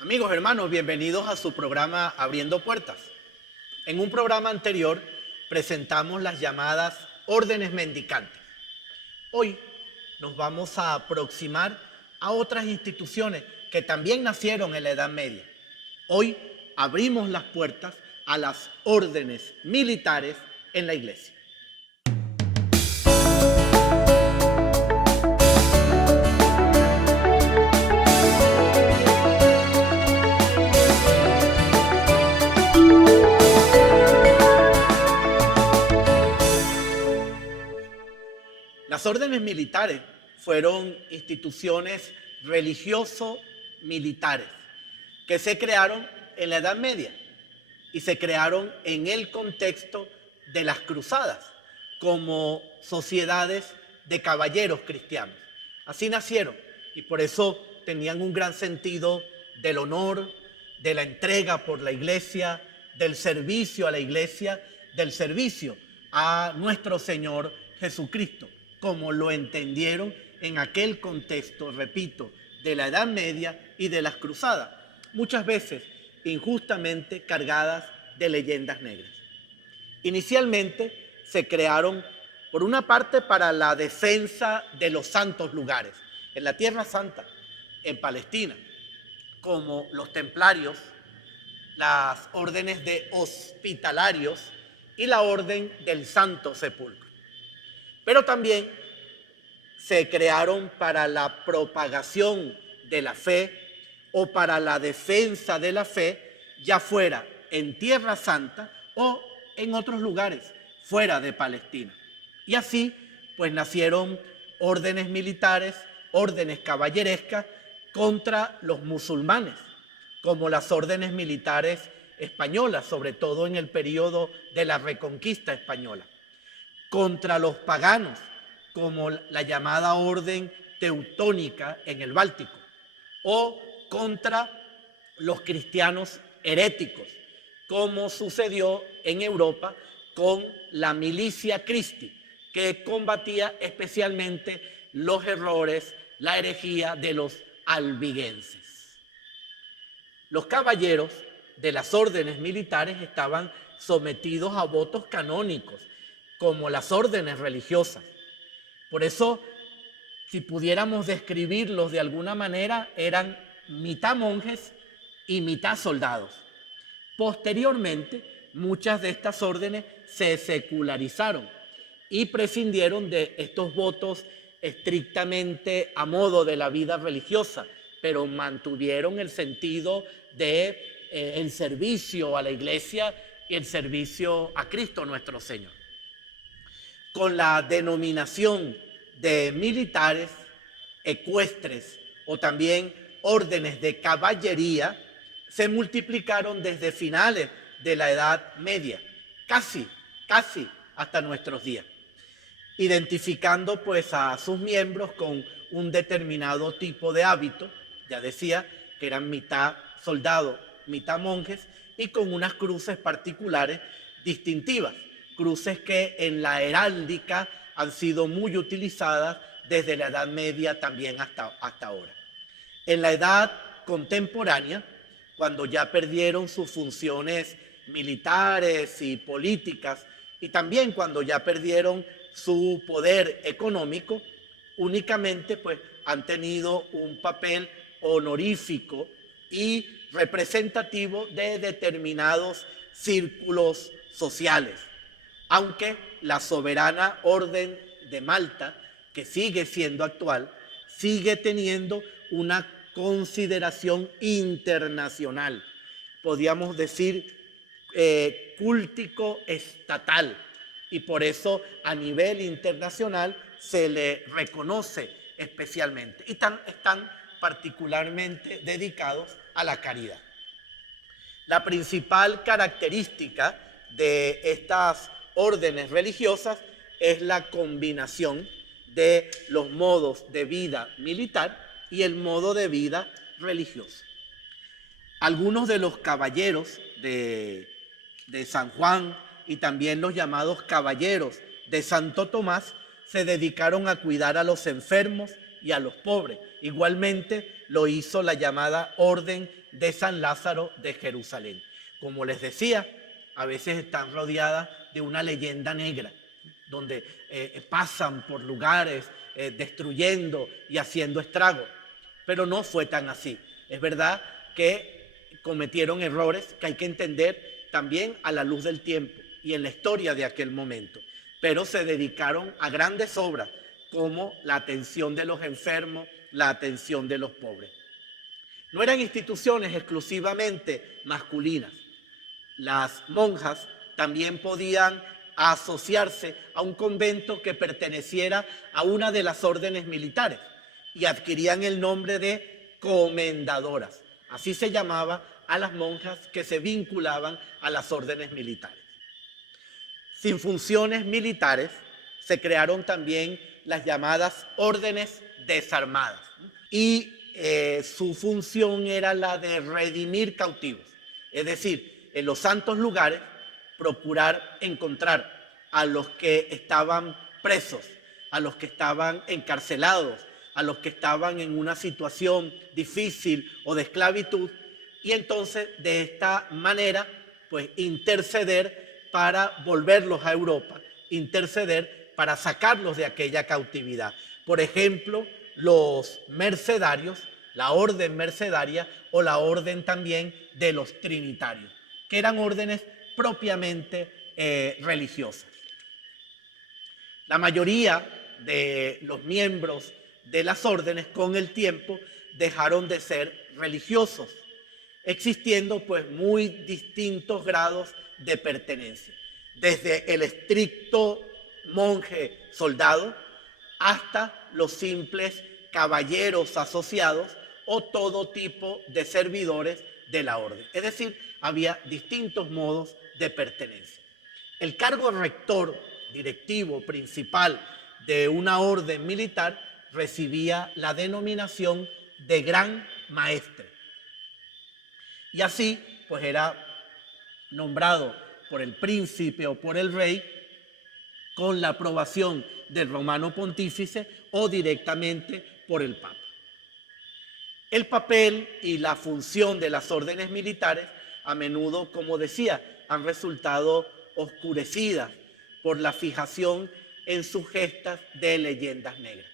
Amigos, hermanos, bienvenidos a su programa Abriendo Puertas. En un programa anterior presentamos las llamadas órdenes mendicantes. Hoy nos vamos a aproximar a otras instituciones que también nacieron en la Edad Media. Hoy abrimos las puertas a las órdenes militares en la Iglesia. Las órdenes militares fueron instituciones religioso-militares que se crearon en la Edad Media y se crearon en el contexto de las cruzadas como sociedades de caballeros cristianos. Así nacieron y por eso tenían un gran sentido del honor, de la entrega por la iglesia, del servicio a la iglesia, del servicio a nuestro Señor Jesucristo, como lo entendieron en aquel contexto, repito, de la Edad Media y de las cruzadas, muchas veces injustamente cargadas de leyendas negras. Inicialmente se crearon, por una parte, para la defensa de los santos lugares, en la Tierra Santa, en Palestina, como los templarios, las órdenes de hospitalarios y la orden del Santo Sepulcro. Pero también se crearon para la propagación de la fe o para la defensa de la fe, ya fuera en Tierra Santa o en otros lugares fuera de Palestina. Y así pues nacieron órdenes militares, órdenes caballerescas contra los musulmanes, como las órdenes militares españolas, sobre todo en el periodo de la Reconquista española, contra los paganos, como la llamada orden teutónica en el Báltico, o contra los cristianos heréticos, como sucedió en Europa con la milicia Christi, que combatía especialmente los errores, la herejía de los albigenses. Los caballeros de las órdenes militares estaban sometidos a votos canónicos, como las órdenes religiosas. Por eso, si pudiéramos describirlos de alguna manera, eran mitad monjes y mitad soldados. Posteriormente, muchas de estas órdenes se secularizaron y prescindieron de estos votos estrictamente a modo de la vida religiosa, pero mantuvieron el sentido de el servicio a la iglesia y el servicio a Cristo nuestro Señor. Con la denominación de militares, ecuestres o también órdenes de caballería, se multiplicaron desde finales de la Edad Media, casi hasta nuestros días, identificando pues a sus miembros con un determinado tipo de hábito, ya decía que eran mitad soldados, mitad monjes, y con unas cruces particulares distintivas, cruces que en la heráldica han sido muy utilizadas desde la Edad Media también hasta ahora. En la Edad contemporánea, cuando ya perdieron sus funciones militares y políticas, y también cuando ya perdieron su poder económico, únicamente pues han tenido un papel honorífico y representativo de determinados círculos sociales, aunque la soberana orden de Malta, que sigue siendo actual, sigue teniendo una consideración internacional, podríamos decir cultico estatal, y por eso a nivel internacional se le reconoce especialmente y están particularmente dedicados a la caridad. La principal característica de estas órdenes religiosas es la combinación de los modos de vida militar y el modo de vida religioso. Algunos de los caballeros de San Juan y también los llamados caballeros de Santo Tomás se dedicaron a cuidar a los enfermos y a los pobres. Igualmente, lo hizo la llamada Orden de San Lázaro de Jerusalén. Como les decía, a veces están rodeadas de una leyenda negra, donde pasan por lugares destruyendo y haciendo estragos. Pero no fue tan así. Es verdad que cometieron errores que hay que entender también a la luz del tiempo y en la historia de aquel momento. Pero se dedicaron a grandes obras como la atención de los enfermos, la atención de los pobres. No eran instituciones exclusivamente masculinas. Las monjas también podían asociarse a un convento que perteneciera a una de las órdenes militares y adquirían el nombre de comendadoras. Así se llamaba a las monjas que se vinculaban a las órdenes militares. Sin funciones militares, se crearon también las llamadas órdenes desarmadas. Y su función era la de redimir cautivos. Es decir, en los santos lugares, procurar encontrar a los que estaban presos, a los que estaban encarcelados, a los que estaban en una situación difícil o de esclavitud, y entonces de esta manera, pues interceder para volverlos a Europa, interceder para sacarlos de aquella cautividad. Por ejemplo, los mercedarios, la orden mercedaria o la orden también de los trinitarios, que eran órdenes propiamente religiosas. La mayoría de los miembros de las órdenes con el tiempo dejaron de ser religiosos, existiendo pues muy distintos grados de pertenencia, desde el estricto monje soldado hasta los simples caballeros asociados o todo tipo de servidores de la orden. Es decir, había distintos modos de pertenencia. El cargo rector, directivo, principal de una orden militar recibía la denominación de gran maestre. Y así, pues era nombrado por el príncipe o por el rey con la aprobación del romano pontífice o directamente por el papa. El papel y la función de las órdenes militares a menudo, como decía, han resultado oscurecidas por la fijación en sus gestas de leyendas negras.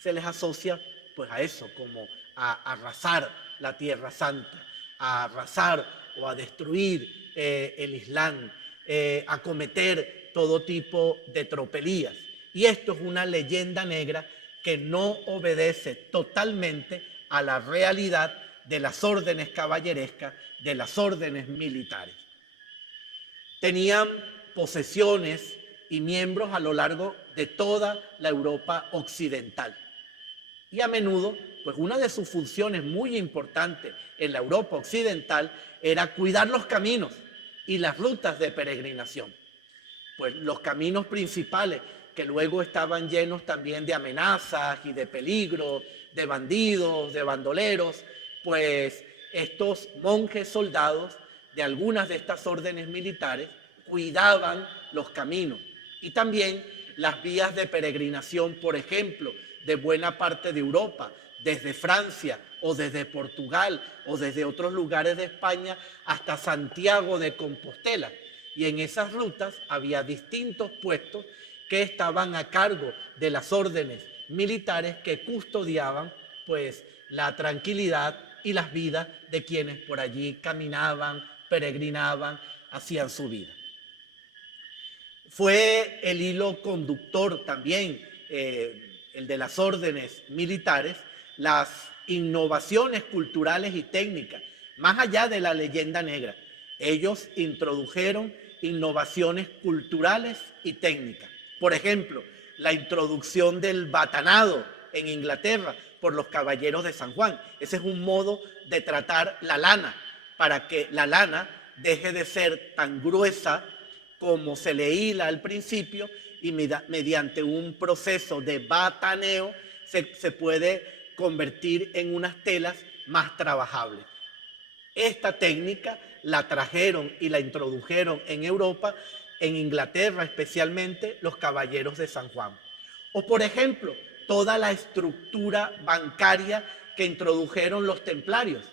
Se les asocia pues a eso, como a arrasar la Tierra Santa, a arrasar o a destruir el Islam, a cometer todo tipo de tropelías. Y esto es una leyenda negra que no obedece totalmente a la realidad de las órdenes caballerescas, de las órdenes militares. Tenían posesiones y miembros a lo largo de toda la Europa occidental. Y a menudo, pues una de sus funciones muy importantes en la Europa occidental era cuidar los caminos y las rutas de peregrinación. Pues los caminos principales, que luego estaban llenos también de amenazas y de peligro, de bandidos, de bandoleros, pues estos monjes soldados de algunas de estas órdenes militares cuidaban los caminos y también las vías de peregrinación, por ejemplo, de buena parte de Europa, desde Francia o desde Portugal o desde otros lugares de España hasta Santiago de Compostela. Y en esas rutas había distintos puestos que estaban a cargo de las órdenes militares que custodiaban pues la tranquilidad y las vidas de quienes por allí caminaban, peregrinaban, hacían su vida. Fue el hilo conductor también, el de las órdenes militares, las innovaciones culturales y técnicas, más allá de la leyenda negra. Ellos introdujeron innovaciones culturales y técnicas. Por ejemplo, la introducción del batanado en Inglaterra por los caballeros de San Juan. Ese es un modo de tratar la lana, para que la lana deje de ser tan gruesa como se le hila al principio y mediante un proceso de bataneo se puede convertir en unas telas más trabajables. Esta técnica la trajeron y la introdujeron en Europa, en Inglaterra especialmente, los caballeros de San Juan. O por ejemplo, toda la estructura bancaria que introdujeron los templarios.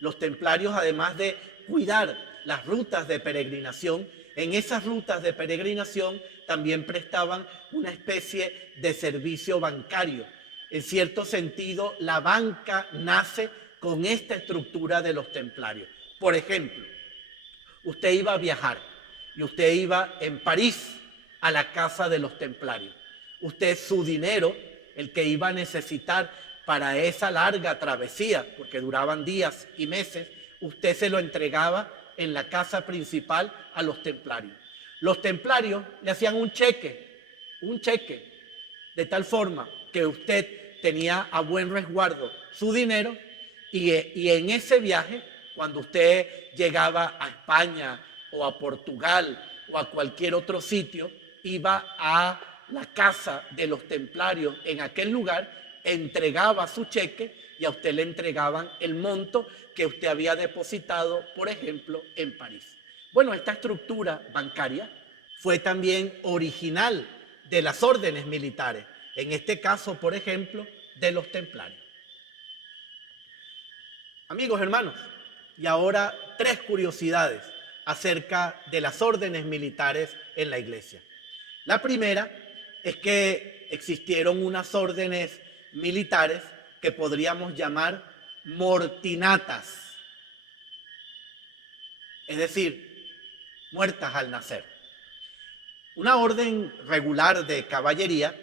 Los templarios, además de cuidar las rutas de peregrinación, en esas rutas de peregrinación también prestaban una especie de servicio bancario. En cierto sentido, la banca nace con esta estructura de los templarios. Por ejemplo, usted iba a viajar y usted iba en París a la casa de los templarios. Usted, su dinero, el que iba a necesitar para esa larga travesía, porque duraban días y meses, usted se lo entregaba en la casa principal a los templarios. Los templarios le hacían un cheque, de tal forma que usted tenía a buen resguardo su dinero y en ese viaje, cuando usted llegaba a España o a Portugal o a cualquier otro sitio, iba a la casa de los templarios en aquel lugar, entregaba su cheque y a usted le entregaban el monto que usted había depositado, por ejemplo, en París. Bueno, esta estructura bancaria fue también original de las órdenes militares, en este caso, por ejemplo, de los templarios. Amigos, hermanos, y ahora 3 curiosidades acerca de las órdenes militares en la iglesia. La primera es que existieron unas órdenes militares que podríamos llamar mortinatas, es decir, muertas al nacer. Una orden regular de caballería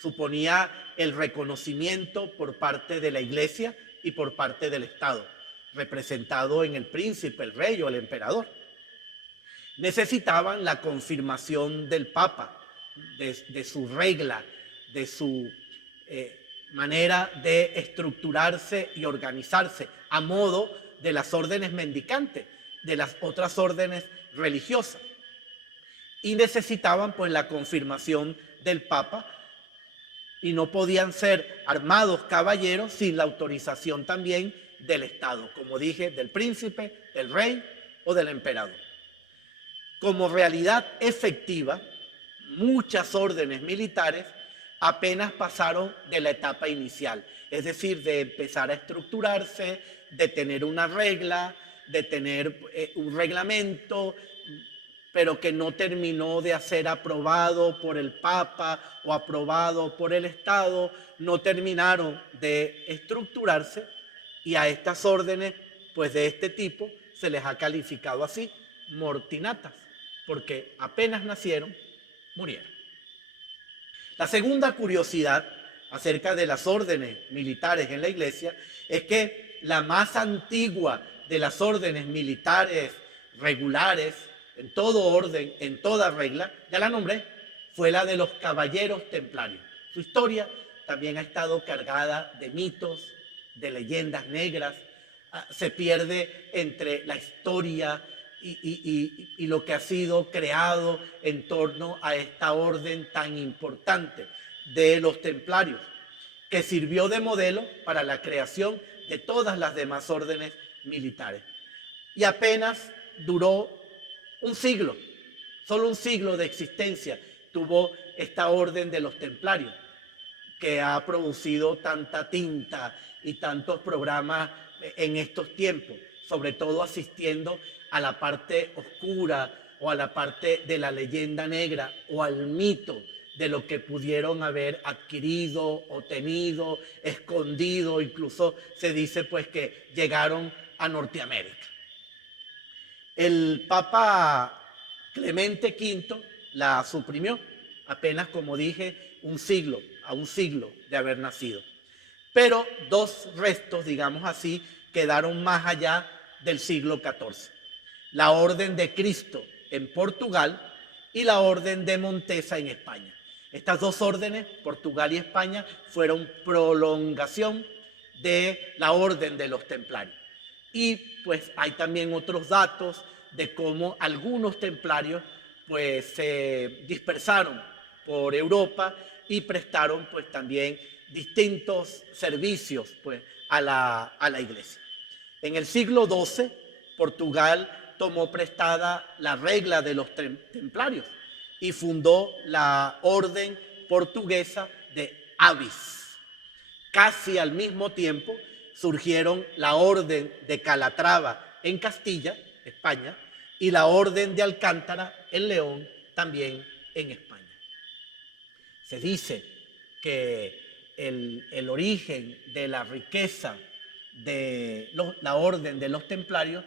suponía el reconocimiento por parte de la iglesia y por parte del Estado, representado en el príncipe, el rey o el emperador. Necesitaban la confirmación del Papa, de su regla, de su manera de estructurarse y organizarse, a modo de las órdenes mendicantes, de las otras órdenes religiosas. Y necesitaban pues la confirmación del Papa y no podían ser armados caballeros sin la autorización también del Estado, como dije, del príncipe, del rey o del emperador. Como realidad efectiva, muchas órdenes militares apenas pasaron de la etapa inicial, es decir, de empezar a estructurarse, de tener una regla, de tener un reglamento, pero que no terminó de ser aprobado por el Papa o aprobado por el Estado, no terminaron de estructurarse y a estas órdenes, pues de este tipo, se les ha calificado así, mortinatas, porque apenas nacieron, murieron. La segunda curiosidad acerca de las órdenes militares en la iglesia es que la más antigua de las órdenes militares regulares, en todo orden, en toda regla, ya la nombré, fue la de los caballeros templarios. Su historia también ha estado cargada de mitos, de leyendas negras, se pierde entre la historia y lo que ha sido creado en torno a esta orden tan importante de los templarios, que sirvió de modelo para la creación de todas las demás órdenes militares. Y apenas duró un siglo, solo un siglo de existencia tuvo esta orden de los templarios, que ha producido tanta tinta y tantos programas en estos tiempos, sobre todo asistiendo a la parte oscura o a la parte de la leyenda negra o al mito de lo que pudieron haber adquirido o tenido, escondido, incluso se dice pues que llegaron a Norteamérica. El Papa Clemente V la suprimió, apenas, como dije, a un siglo de haber nacido. Pero 2 restos, digamos así, quedaron más allá del siglo XIV. La Orden de Cristo en Portugal y la Orden de Montesa en España. Estas 2 órdenes, Portugal y España, fueron prolongación de la Orden de los Templarios. Y pues hay también otros datos de cómo algunos templarios pues se dispersaron por Europa y prestaron pues también distintos servicios pues a la iglesia. En el siglo XII, Portugal tomó prestada la regla de los templarios y fundó la orden portuguesa de Avis. Casi al mismo tiempo, surgieron la Orden de Calatrava en Castilla, España, y la Orden de Alcántara en León, también en España. Se dice que el origen de la riqueza de la Orden de los Templarios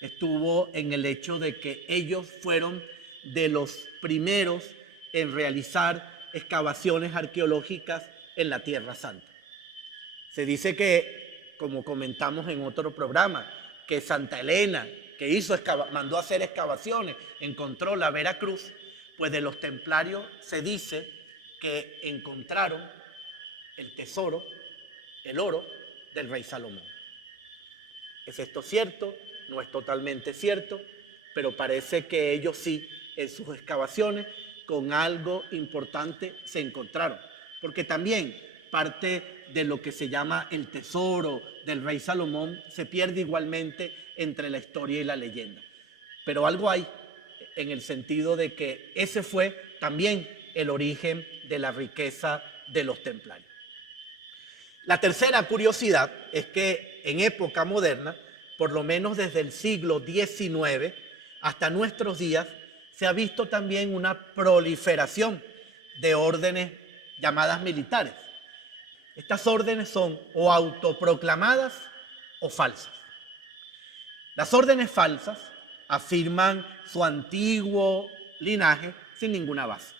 estuvo en el hecho de que ellos fueron de los primeros en realizar excavaciones arqueológicas en la Tierra Santa. Se dice que, como comentamos en otro programa, que Santa Elena, que mandó a hacer excavaciones, encontró la Veracruz, pues de los templarios se dice que encontraron el tesoro, el oro del rey Salomón. ¿Es esto cierto? No es totalmente cierto, pero parece que ellos sí, en sus excavaciones, con algo importante se encontraron. Porque también parte de lo que se llama el tesoro del rey Salomón se pierde igualmente entre la historia y la leyenda. Pero algo hay en el sentido de que ese fue también el origen de la riqueza de los templarios. La tercera curiosidad es que en época moderna, por lo menos desde el siglo XIX hasta nuestros días, se ha visto también una proliferación de órdenes llamadas militares. Estas órdenes son o autoproclamadas o falsas. Las órdenes falsas afirman su antiguo linaje sin ninguna base.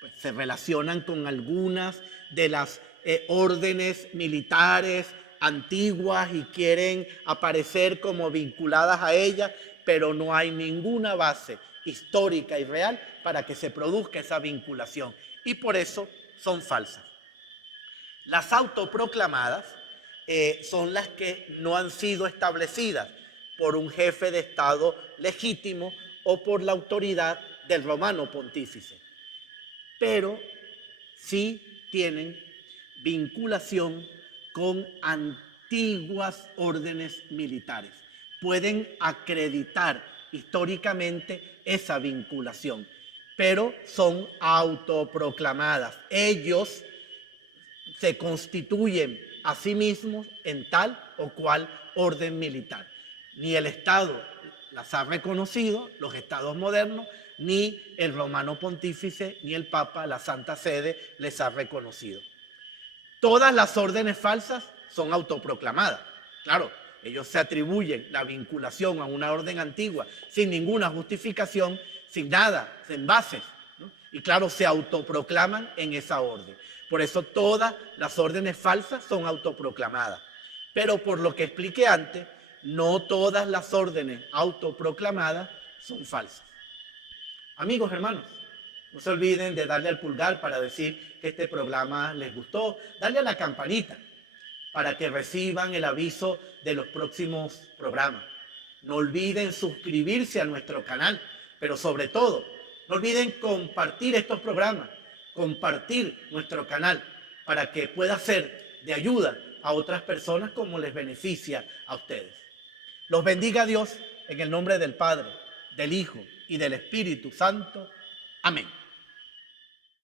Pues se relacionan con algunas de las órdenes militares antiguas y quieren aparecer como vinculadas a ellas, pero no hay ninguna base histórica y real para que se produzca esa vinculación y por eso son falsas. Las autoproclamadas son las que no han sido establecidas por un jefe de Estado legítimo o por la autoridad del romano pontífice, pero sí tienen vinculación con antiguas órdenes militares. Pueden acreditar históricamente esa vinculación, pero son autoproclamadas. Ellos se constituyen a sí mismos en tal o cual orden militar. Ni el Estado las ha reconocido, los estados modernos, ni el romano pontífice, ni el Papa, la Santa Sede, les ha reconocido. Todas las órdenes falsas son autoproclamadas. Claro, ellos se atribuyen la vinculación a una orden antigua sin ninguna justificación, sin nada, sin bases, ¿no? Y claro, se autoproclaman en esa orden. Por eso todas las órdenes falsas son autoproclamadas. Pero por lo que expliqué antes, no todas las órdenes autoproclamadas son falsas. Amigos, hermanos, no se olviden de darle al pulgar para decir que este programa les gustó. Darle a la campanita para que reciban el aviso de los próximos programas. No olviden suscribirse a nuestro canal, pero sobre todo, no olviden compartir estos programas, compartir nuestro canal para que pueda ser de ayuda a otras personas como les beneficia a ustedes. Los bendiga Dios en el nombre del Padre, del Hijo y del Espíritu Santo. Amén.